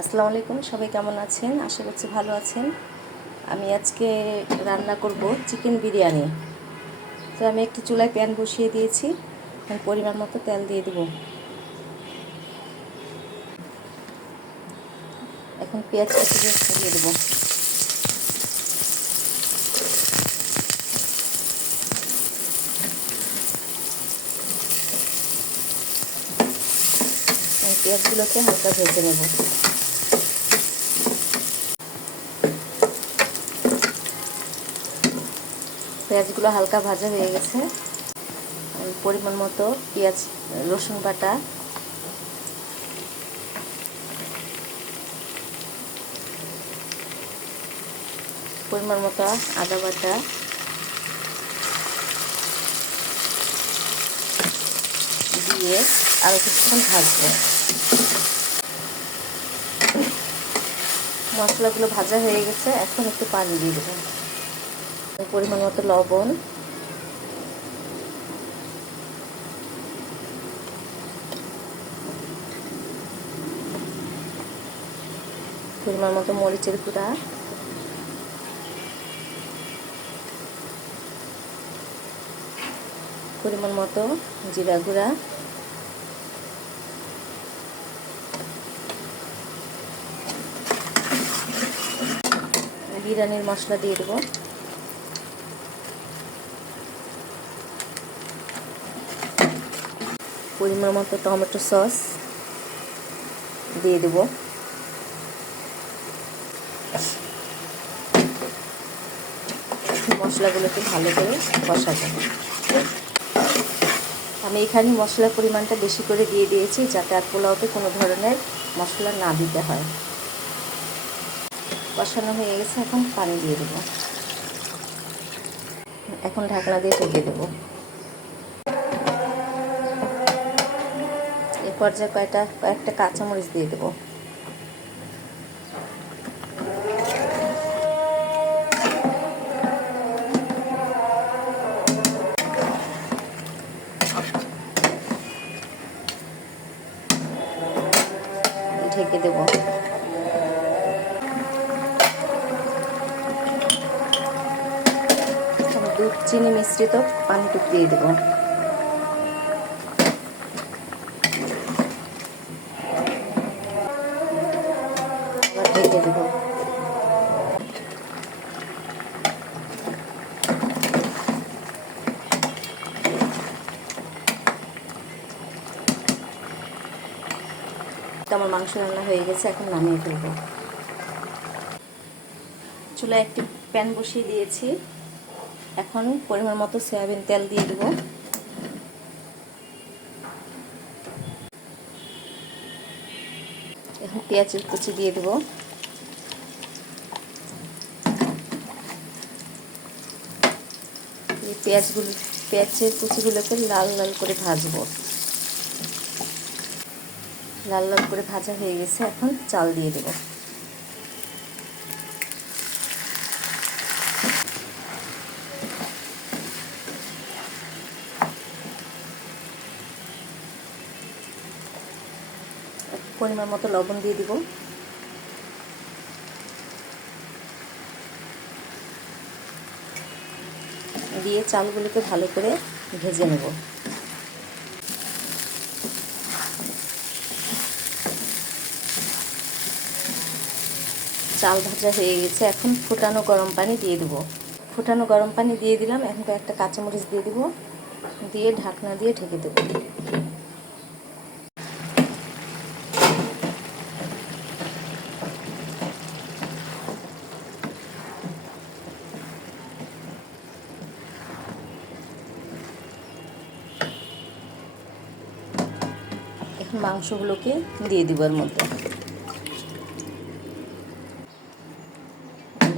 আসসালামু আলাইকুম, সবাই কেমন আছেন? আশা করছি ভালো আছেন। আমি আজকে রান্না করব চিকেন বিরিয়ানি। তো আমি একটি চুলায় প্যান বসিয়ে দিয়েছি। এখন পরিমাণ মতো তেল দিয়ে দেব। এখন পেঁয়াজ কুচি দিয়ে দেবো। পেঁয়াজগুলোকে হালকা ভেজে নেব। পেঁয়াজগুলো হালকা ভাজা হয়ে গেছে। পরিমাণ মতো পেঁয়াজ, রসুন বাটা। পরিমাণ মতো আদা বাটা। দিয়ে আরও কিছুক্ষণ ভাজবো। মশলাগুলো ভাজা হয়ে গেছে, এখন একটু পানি দিয়ে দেবো। পরিমাণ মতো লবণ। পরিমাণ মতো মরিচের গুঁড়া। পরিমাণ মতো জিরা গুঁড়া। বিরিয়ানির মশলা দিয়ে দেবো। পরিমাণ মতো টমেটো সস দিয়ে দেব। মশলাগুলোকে ভালো করে কষাবো। আমি এখানে মশলার পরিমাণটা বেশি করে দিয়ে দিয়েছি যাতে আর পোলাওতে কোনো ধরনের মশলা না দিতে হয়। কষানো হয়ে গেছে, এখন পানি দিয়ে দেব। এখন ঢাকনা দিয়ে ঢেকে দেবো। পর্যায়ে কয়েকটা কয়েকটা কাঁচামরিচ দিয়ে দেবো। ঢেকে দেবো। দুধ, চিনি মিশ্রিত পানি পানিটুক দিয়ে দেবো। ঢেকে দেবো। আমার মাংস রান্না হয়ে গেছে, এখন নামিয়ে ফেলব। চুলায় একটি প্যান বসিয়ে দিয়েছি। এখন পরিমাণ মতো সয়াবিন তেল দিয়ে দেবো। এখন পেঁয়াজের কুচি দিয়ে দেবো। পেঁয়াজগুলো, পেঁয়াজের কুচিগুলোকে লাল লাল করে ভাজবো। লাল লাল করে ভাজা হয়ে গেছে, এখন চাল দিয়ে দেবো। পরিমাণ মতো লবণ দিয়ে দিব। দিয়ে চালগুলোকে ভালো করে ভেজে নেব। চাল ভাজা হয়ে গেছে। এখন ফুটানো গরম পানি দিয়ে দেব। ফুটানো গরম পানি দিয়ে দিলাম। এখন কয়েকটা কাঁচামরিচ দিয়ে দেবো। দিয়ে ঢাকনা দিয়ে ঢেকে দেবো। মাংসগুলোকে দিয়ে দিব এর মধ্যে।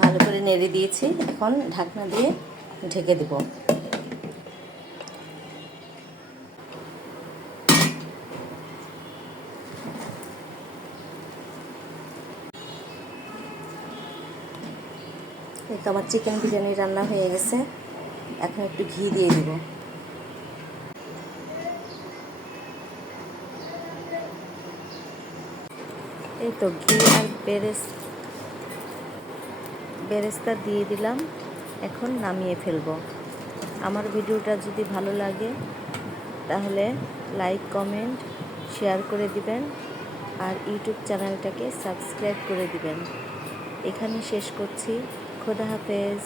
ভালো করে নেড়ে দিয়েছি, এখন ঢাকনা দিয়ে ঢেকে দেব। এই তো আমার চিকেন বিরিয়ানি রান্না হয়ে গেছে। এখন একটু ঘি দিয়ে দিব। এই তো ঘি আর বেরেস, বেরেস্তা দিয়ে দিলাম। এখন নামিয়ে ফেলব। আমার ভিডিওটা যদি ভালো লাগে, তাহলে লাইক, কমেন্ট, শেয়ার করে দিবেন আর ইউটিউব চ্যানেলটাকে সাবস্ক্রাইব করে দিবেন। এখানে শেষ করছি। খোদা হাফেজ।